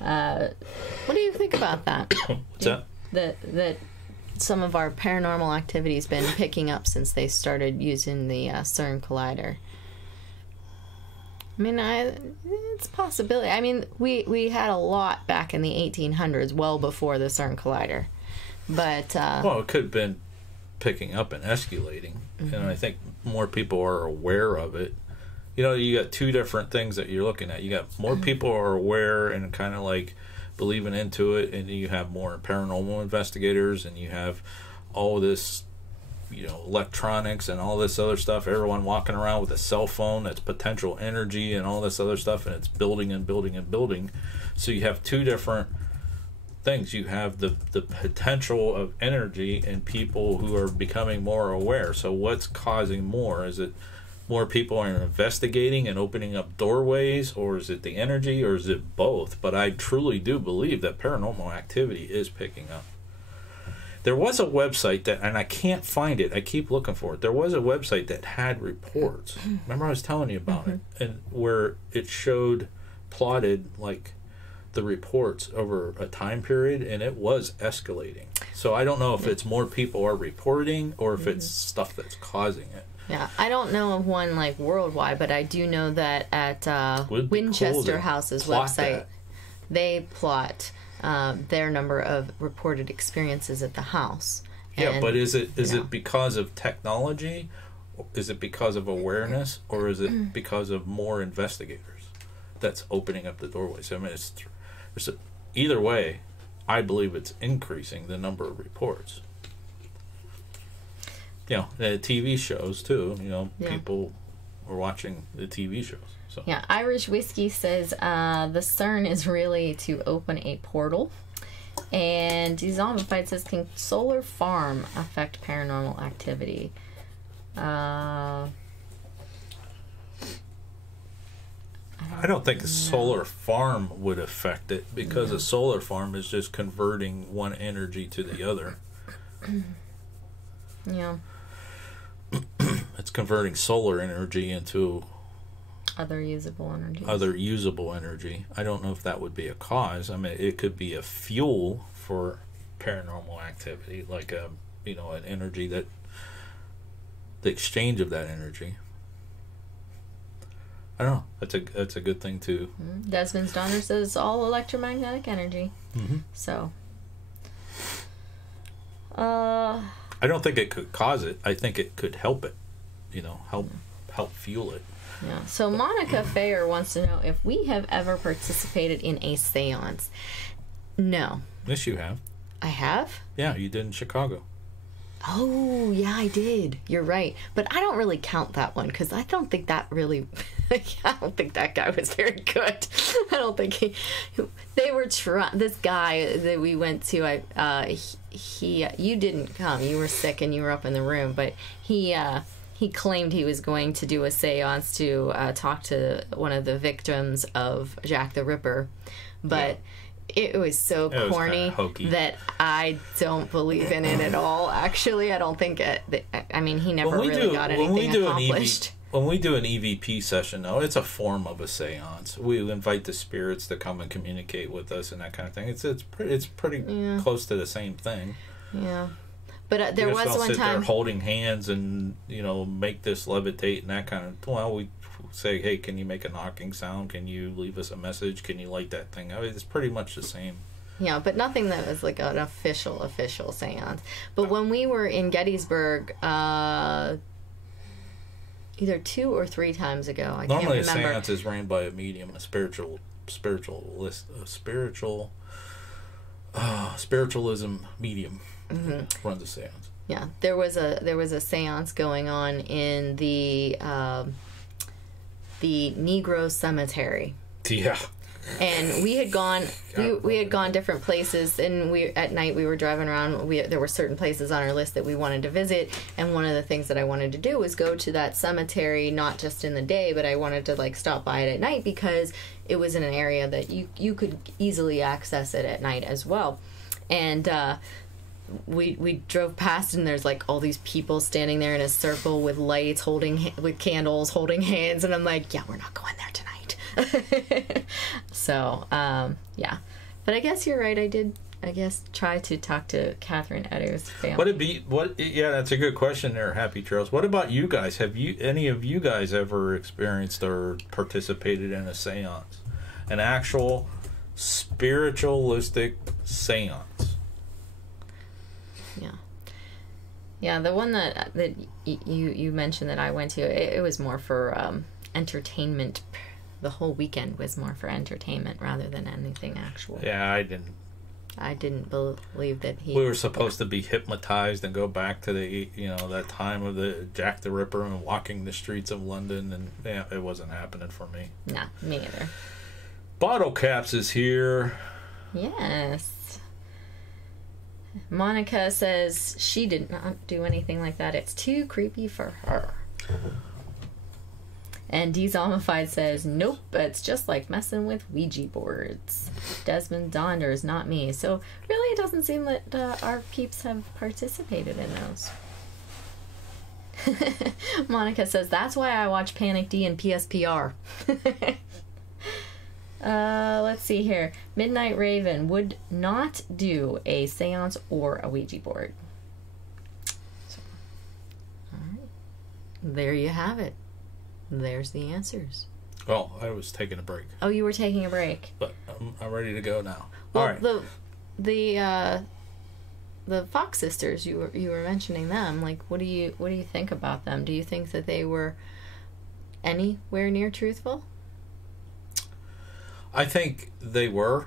What do you think about that? What's that? That some of our paranormal activities been picking up since they started using the CERN Collider. I mean, it's a possibility. I mean, we had a lot back in the 1800s, well before the CERN Collider. But well, it could have been picking up and escalating, mm-hmm. and I think more people are aware of it. You got 2 different things that you're looking at. You got more mm-hmm. people are aware and kind of like believing into it, and you have more paranormal investigators, and you have all this electronics and all this other stuff. Everyone walking around with a cell phone that's potential energy and all this other stuff, and it's building and building and building. So you have two different things. You have the potential of energy and people who are becoming more aware. So what's causing more? Is it more people are investigating and opening up doorways, or is it the energy, or is it both? But I truly do believe that paranormal activity is picking up. There was a website that, and I can't find it, I keep looking for it. There was a website that had reports. Remember I was telling you about it? And where it showed, plotted, like, the reports over a time period, and it was escalating. So I don't know if it's more people are reporting, or if it's stuff that's causing it. Yeah, I don't know of one like worldwide, but I do know that at Winchester House's website, they plot their number of reported experiences at the house. Yeah, but is it because of technology? Is it because of awareness? Or is it because of more investigators that's opening up the doorways? I mean, either way, I believe it's increasing the number of reports. TV shows too. People are watching the TV shows. So. Yeah, Irish Whiskey says the CERN is really to open a portal. And Zombified says, can solar farm affect paranormal activity? I don't think a solar farm would affect it, because a solar farm is just converting one energy to the other. Yeah. It's converting solar energy into other usable energy. I don't know if that would be a cause. I mean, it could be a fuel for paranormal activity, like an energy that the exchange of that energy. I don't know. That's a good thing too. Desmond's daughter says it's all electromagnetic energy. So. I don't think it could cause it. I think it could help it. Help fuel it. Yeah. So Monica Fayer wants to know if we have ever participated in a seance. No. Yes, you have. I have? Yeah, you did in Chicago. Oh, yeah, I did. You're right. But I don't really count that one, because I don't think that really... I don't think that guy was very good. I don't think they were trying... This guy that we went to, you didn't come. You were sick and you were up in the room. But he claimed he was going to do a seance to talk to one of the victims of Jack the Ripper. But... Yeah. It was so corny that I don't believe in it at all. Actually, I don't think it... I mean, he never really got anything accomplished. When we do an EVP session, though, it's a form of a seance. We invite the spirits to come and communicate with us and that kind of thing. It's pretty close to the same thing. Yeah. But there was one time... There holding hands and, make this levitate and that kind of... Well, we say, hey, can you make a knocking sound? Can you leave us a message? Can you light that thing? I mean, it's pretty much the same. Yeah, but nothing that was like an official seance. But when we were in Gettysburg, either 2 or 3 times ago, I can't remember. Normally a seance is ran by a medium, a spiritualism medium runs a seance. Yeah, there was a seance going on in the Negro cemetery. Yeah. And we had gone we had gone different places, and at night we were driving around. There were certain places on our list that we wanted to visit, and one of the things that I wanted to do was go to that cemetery, not just in the day, but I wanted to stop by it at night, because it was in an area that you could easily access it at night as well. And we drove past, and there's all these people standing there in a circle with lights, with candles, holding hands, and I'm like, yeah, we're not going there tonight. So yeah, but I guess you're right. I did, try to talk to Catherine Eddo's family. Yeah, that's a good question there, Happy Trails. What about you guys? Have any of you guys ever experienced or participated in a seance, an actual spiritualistic seance? Yeah, the one that you mentioned that I went to, it was more for entertainment. The whole weekend was more for entertainment rather than anything actual. Yeah, I didn't I didn't believe that he... We were supposed to be hypnotized and go back to the, that time of the Jack the Ripper and walking the streets of London, and yeah, it wasn't happening for me. Nah, me either. Bottle Caps is here. Yes. Monica says she did not do anything like that. It's too creepy for her. And Dezombified says, nope, it's just like messing with Ouija boards. Desmond Donder is not me. So really it doesn't seem that our peeps have participated in those. Monica says, that's why I watch Panic D and PSPR. Let's see here. Midnight Raven would not do a seance or a Ouija board. So, all right. There you have it. There's the answers. Oh, I was taking a break. Oh, you were taking a break. But I'm ready to go now. Well, all right. The Fox sisters, you were mentioning them. Like, what do you think about them? Do you think that they were anywhere near truthful? I think they were,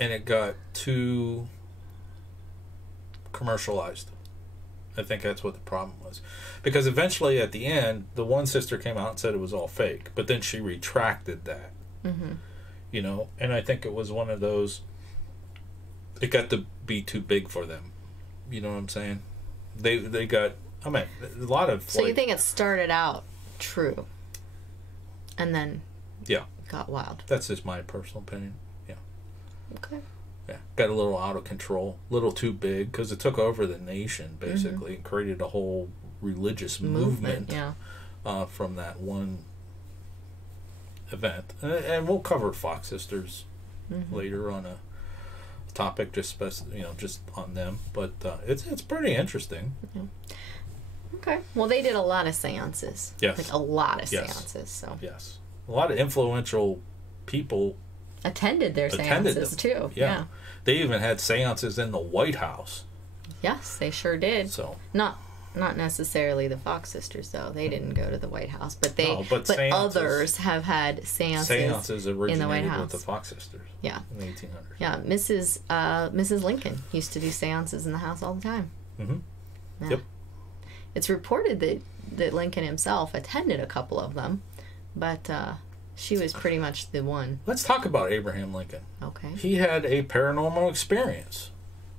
and it got too commercialized. I think that's what the problem was. Because eventually, at the end, the one sister came out and said it was all fake, but then she retracted that. Mm-hmm. And I think it was one of those, it got to be too big for them. You know what I'm saying? They got, a lot of... So you think it started out true, and then... Yeah. Got wild. That's just my personal opinion. Yeah. Okay. Yeah. Got a little out of control, a little too big, because it took over the nation, basically, and created a whole religious movement from that one event. And we'll cover Fox Sisters later on a topic, just on them. But it's pretty interesting. Yeah. Okay. Well, they did a lot of seances. Yes. Like a lot of seances. So. Yes. A lot of influential people attended their seances too. Yeah. They even had seances in the White House. Yes, they sure did. So not necessarily the Fox sisters though. They didn't go to the White House, but others have had seances in the White House with the Fox sisters. Yeah. In the 1800s. Yeah, Mrs. Lincoln used to do seances in the house all the time. Mhm. Yeah. Yep. It's reported that Lincoln himself attended a couple of them. But she was pretty much the one. Let's talk about Abraham Lincoln. Okay. He had a paranormal experience.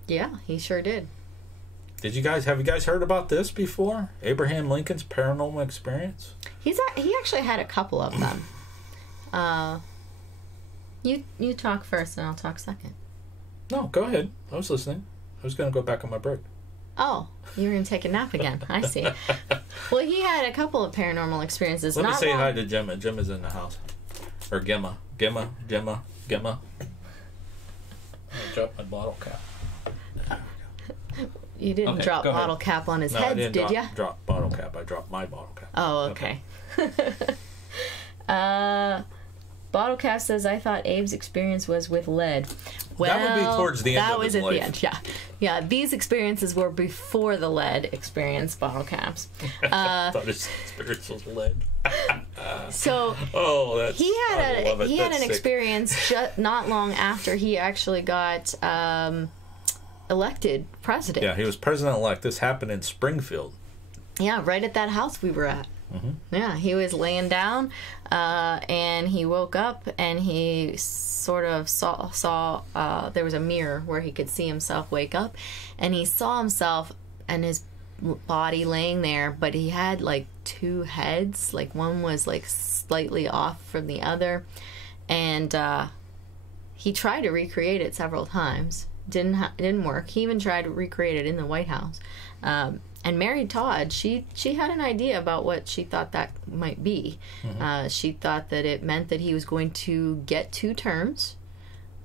Yeah, he sure did. Have you guys heard about this before? Abraham Lincoln's paranormal experience? He actually had a couple of them. You talk first and I'll talk second. No, go ahead. I was listening. I was going to go back on my break. Oh, you were going to take a nap again. I see. Well, he had a couple of paranormal experiences. Let me say hi to Gemma. Gemma's in the house. Or Gemma. Gemma. I dropped my bottle cap. You didn't drop bottle cap on his head, did you? I drop bottle cap. I dropped my bottle cap. Oh, okay. Bottle cap says, I thought Abe's experience was with lead. Well, that would be towards the end of his life. That was at the end, yeah. These experiences were before the lead experience, bottle caps. I thought his experience was lead. So he had an experience not long after he actually got elected president. Yeah, he was president-elect. This happened in Springfield. Yeah, right at that house we were at. Mm-hmm. Yeah, he was laying down, and he woke up, and he sort of saw there was a mirror where he could see himself wake up, and he saw himself and his body laying there, but he had like two heads, like one was like slightly off from the other, and he tried to recreate it several times. Didn't work. He even tried to recreate it in the White House. And Mary Todd, she had an idea about what she thought that might be. Mm-hmm. She thought that it meant that he was going to get 2 terms,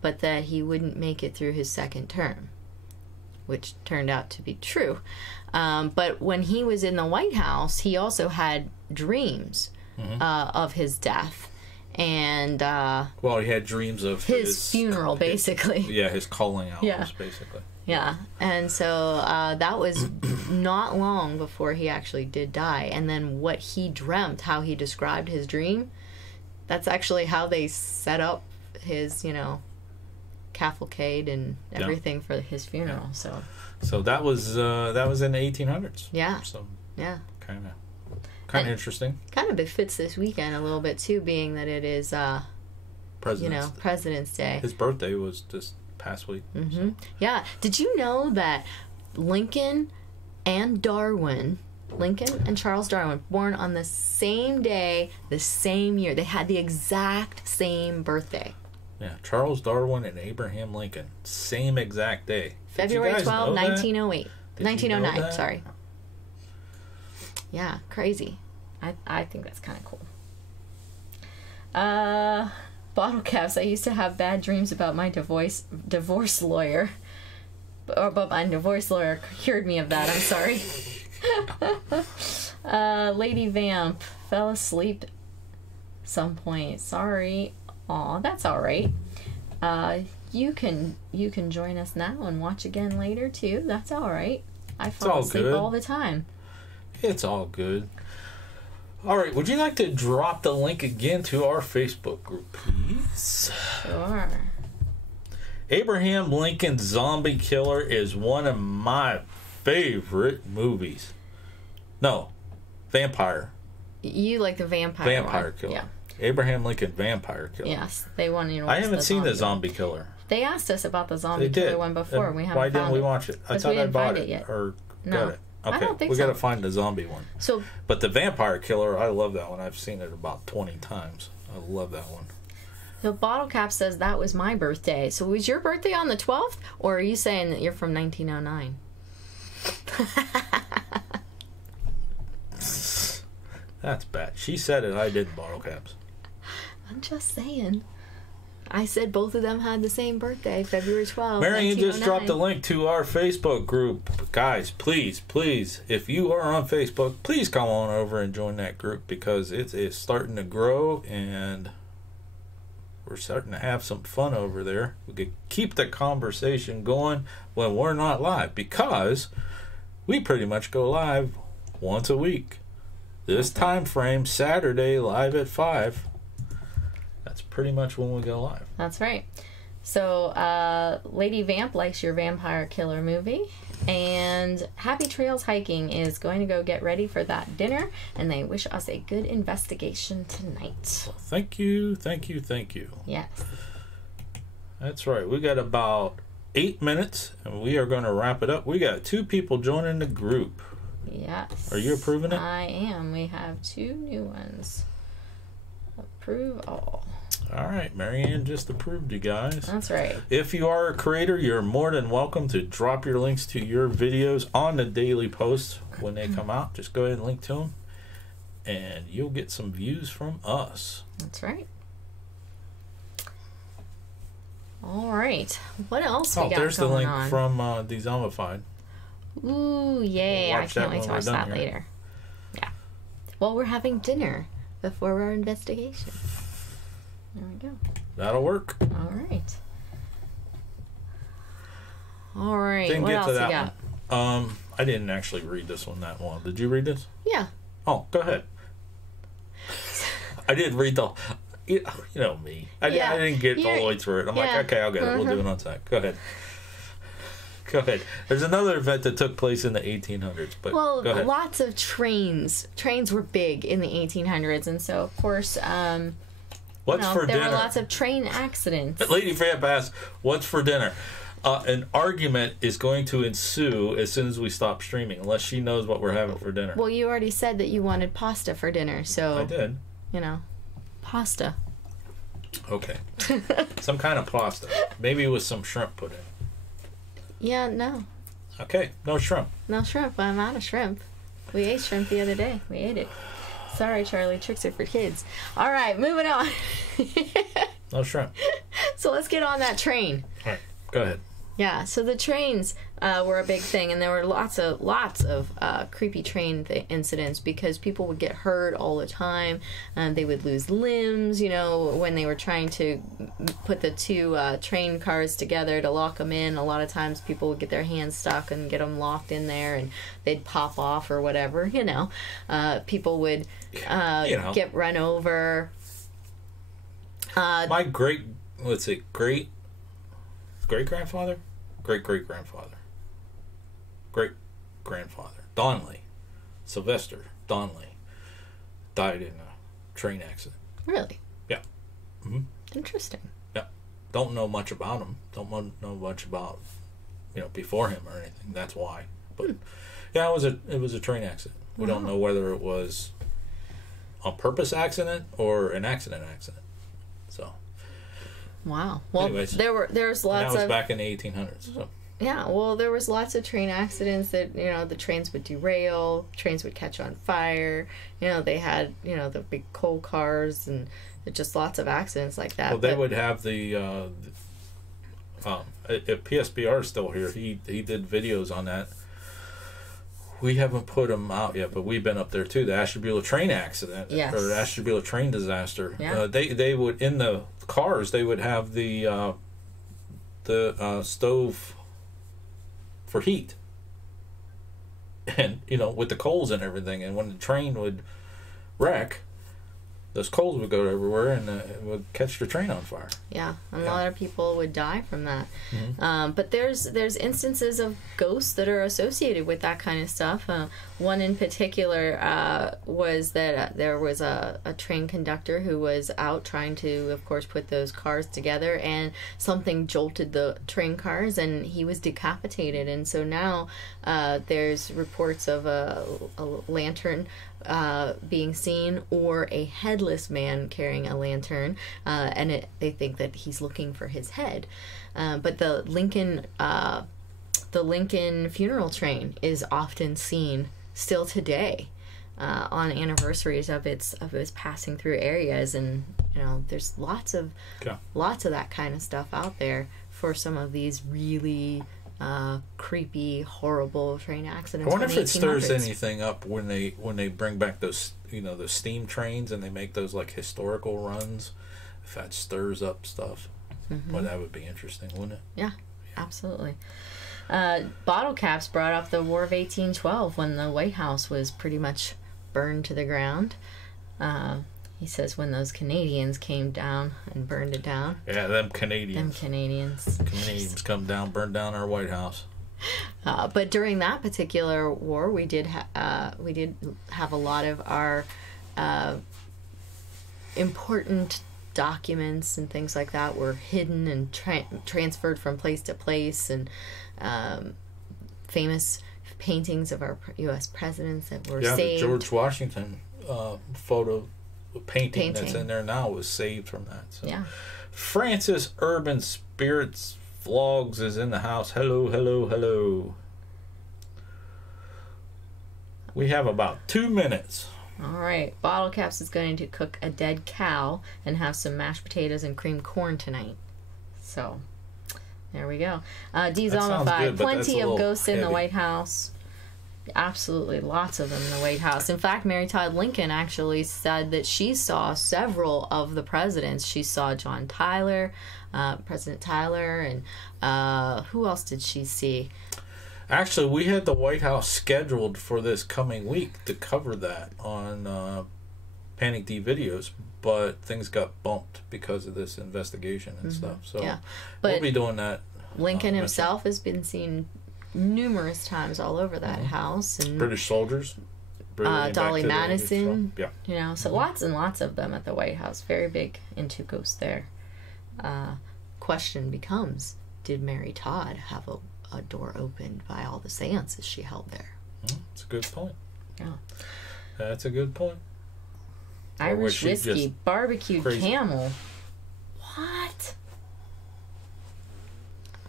but that he wouldn't make it through his second term, which turned out to be true. But when he was in the White House, he also had dreams of his death. And he had dreams of his funeral, basically. His calling hours, basically. Yeah, and so that was not long before he actually did die. And then what he dreamt, how he described his dream, that's actually how they set up his, cavalcade and everything for his funeral. So that was in the 1800s. Yeah. So yeah. Kind of interesting. Kind of befits this weekend a little bit too, being that it is President's Day. His birthday was this past week. Mm-hmm. So. Yeah. Did you know that Lincoln and Charles Darwin, born on the same day, the same year. They had the exact same birthday. Yeah, Charles Darwin and Abraham Lincoln, same exact day. February 12, 1908. 1909, sorry. Yeah, crazy. I think that's kind of cool. Bottle caps. I used to have bad dreams about my divorce lawyer. But my divorce lawyer cured me of that. I'm sorry. Lady Vamp fell asleep some point. Sorry. Aw, that's all right. You can join us now and watch again later too. That's all right. I fall asleep all the time. It's all good. All right, would you like to drop the link again to our Facebook group, please? Sure. Abraham Lincoln's Zombie Killer is one of my favorite movies. No, Vampire. You like the Vampire Killer. Yeah. Abraham Lincoln Vampire Killer. Yes, they wanted to watch I haven't seen the Zombie Killer. They asked us about the Zombie Killer one before. We haven't. Why didn't we watch it? I thought I bought it yet. Or got it. Okay, I don't think we got to find the zombie one. So, but the Vampire Killer, I love that one. I've seen it about 20 times. I love that one. The bottle cap says that was my birthday. So was your birthday on the 12th, or are you saying that you're from 1909? That's bad. She said it. I didn't. Bottle caps. I'm just saying. I said both of them had the same birthday, February 12th. Marion just dropped a link to our Facebook group. Guys, please, if you are on Facebook, please come on over and join that group, because it is starting to grow and we're starting to have some fun over there. We could keep the conversation going when we're not live, because we pretty much go live once a week. This time frame, Saturday, live at 5. That's pretty much when we go live. That's right. So, Lady Vamp likes your Vampire Killer movie. And Happy Trails Hiking is going to go get ready for that dinner. And they wish us a good investigation tonight. Well, thank you. Yes. That's right. We got about 8 minutes, and we are going to wrap it up. We got 2 people joining the group. Yes. Are you approving it? I am. We have 2 new ones. Approve all. All right, Marianne just approved you guys. That's right. If you are a creator, you're more than welcome to drop your links to your videos on the daily posts when they come out. Just go ahead and link to them, and you'll get some views from us. That's right. All right. What else we got going on? There's the link from Dezombified. Ooh, yay. I can't wait to watch that later. Yeah. Well, we're having dinner before our investigation. There we go. That'll work. All right. All right. Didn't what get else to that we got? One. I didn't actually read this one that well. Did you read this? Yeah. Oh, go ahead. I did read the... You know me. I didn't get all the way through it. I'm like, okay, I'll get it. We'll do it on sec. Go ahead. Go ahead. There's another event that took place in the 1800s, but go ahead. Lots of trains. Trains were big in the 1800s, and so, of course... What's for dinner? There were lots of train accidents. Lady Vamp asked, what's for dinner? An argument is going to ensue as soon as we stop streaming, unless she knows what we're having for dinner. Well, you already said that you wanted pasta for dinner, so... I did. Pasta. Okay. Some kind of pasta. Maybe with some shrimp put in. Yeah, no. Okay, no shrimp. No shrimp. I'm out of shrimp. We ate shrimp the other day. We ate it. Sorry, Charlie. Tricks are for kids. All right, moving on. No shrimp. So let's get on that train. All right, go ahead. Yeah, so the trains were a big thing, and there were lots of creepy train incidents because people would get hurt all the time. They would lose limbs, when they were trying to put the 2 train cars together to lock them in. A lot of times people would get their hands stuck and get them locked in there, and they'd pop off or whatever, People would get run over. My great great-grandfather? Great-great-grandfather. Great-grandfather. Donley. Sylvester Donley. Died in a train accident. Really? Yeah. Mm-hmm. Interesting. Yeah. Don't know much about him. Don't know much about, before him or anything. That's why. But, yeah, it was a train accident. We don't know whether it was on purpose accident or an accident. So. Wow. Well, anyways, there's lots of... That was back in the 1800s. So. Yeah, well, there was lots of train accidents that, the trains would derail, trains would catch on fire. They had, the big coal cars and just lots of accidents like that. Well, they would have the if PSBR is still here, he did videos on that. We haven't put them out yet, but we've been up there too. The Ashtabula train accident, yes. Or the Ashtabula train disaster. Yeah. They would, in the cars, they would have the stove for heat, and with the coals and everything. And when the train would wreck, those coals would go everywhere, and it would catch the train on fire. Yeah, a lot of people would die from that. Mm-hmm. But there's instances of ghosts that are associated with that kind of stuff. One in particular was that there was a train conductor who was out trying to, of course, put those cars together, and something jolted the train cars, and he was decapitated. And so now there's reports of a lantern being seen, or a headless man carrying a lantern, and they think that he's looking for his head. But the Lincoln funeral train is often seen still today on anniversaries of its passing through areas, and there's lots of that kind of stuff out there for some of these really creepy, horrible train accidents. I wonder if it stirs anything up when they bring back those those steam trains and they make those like historical runs. If that stirs up stuff, well, that would be interesting, wouldn't it? Yeah, absolutely. Bottle Caps brought up the War of 1812 when the White House was pretty much burned to the ground. He says when those Canadians came down and burned it down. Yeah, them Canadians. Canadians come down, burned down our White House. But during that particular war, we did have a lot of our important documents and things like that were hidden and transferred from place to place, and famous paintings of our U.S. presidents that were saved. Yeah, the George Washington photo painting that's in there now was saved from that. So. Yeah. Francis Urban Spirits Vlogs is in the house. Hello. We have about 2 minutes. All right. Bottle Caps is going to cook a dead cow and have some mashed potatoes and creamed corn tonight. So, there we go. Dezombified. Plenty of ghosts in the White House. Absolutely, lots of them in the White House. In fact, Mary Todd Lincoln actually said that she saw several of the presidents. She saw John Tyler, President Tyler, and who else did she see? Actually, we had the White House scheduled for this coming week to cover that on Panic D Videos, but things got bumped because of this investigation and stuff. So yeah. We'll be doing that. Lincoln himself has been seen numerous times all over that house, and British soldiers, Dolly Madison, yeah, so lots and lots of them at the White House. Very big into ghosts there. Question becomes, did Mary Todd have a door opened by all the seances she held there? That's a good point. Yeah, that's a good point. Irish whiskey, barbecued camel. What?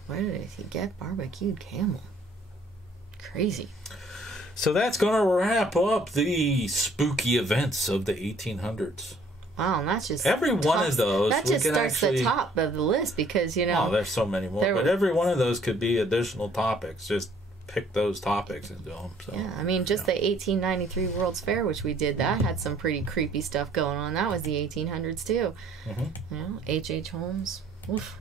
Where did he get barbecued camel? Crazy. So that's going to wrap up the spooky events of the 1800s. Wow, and that's just every one of those. That just starts the top of the list because Oh, there's so many more. But every one of those could be additional topics. Just pick those topics and do them. So, yeah, I mean, just the 1893 World's Fair, which we did, that had some pretty creepy stuff going on. That was the 1800s too. H.H. Holmes. Oof.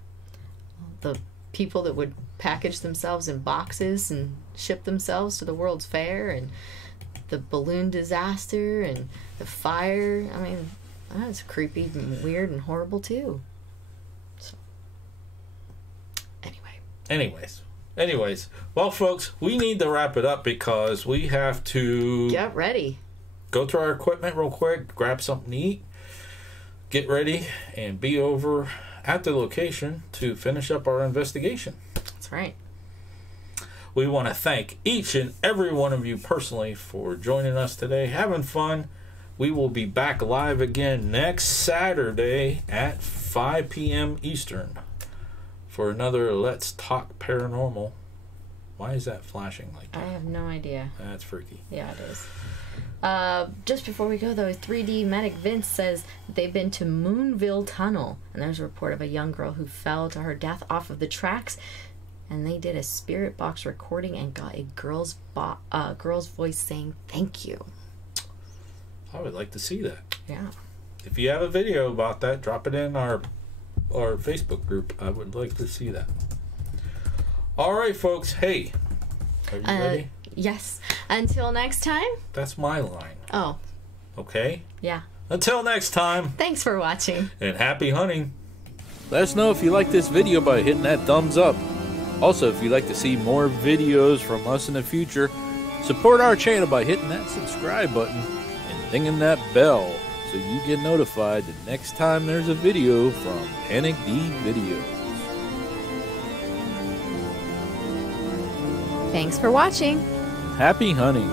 The people that would package themselves in boxes and ship themselves to the World's Fair, and the balloon disaster and the fire. I mean, that was creepy and weird and horrible too. So, anyway. Anyways. Well, folks, we need to wrap it up because we have to get ready. Go through our equipment real quick, grab something to eat, get ready, and be over at the location to finish up our investigation. That's right. We want to thank each and every one of you personally for joining us today, having fun. We will be back live again next Saturday at 5 p.m. Eastern for another Let's Talk Paranormal. Why is that flashing like that? I have no idea. That's freaky. Yeah, it is. Just before we go, though, 3D Medic Vince says they've been to Moonville Tunnel, and there's a report of a young girl who fell to her death off of the tracks, and they did a spirit box recording and got a girl's voice saying thank you. I would like to see that. Yeah. If you have a video about that, drop it in our Facebook group. I would like to see that. All right, folks. Hey, are you ready? Yes. Until next time. That's my line. Oh. Okay? Yeah. Until next time. Thanks for watching. And happy hunting. Let us know if you like this video by hitting that thumbs up. Also, if you'd like to see more videos from us in the future, support our channel by hitting that subscribe button and dinging that bell so you get notified the next time there's a video from Panic D Videos. Thanks for watching. Happy hunting.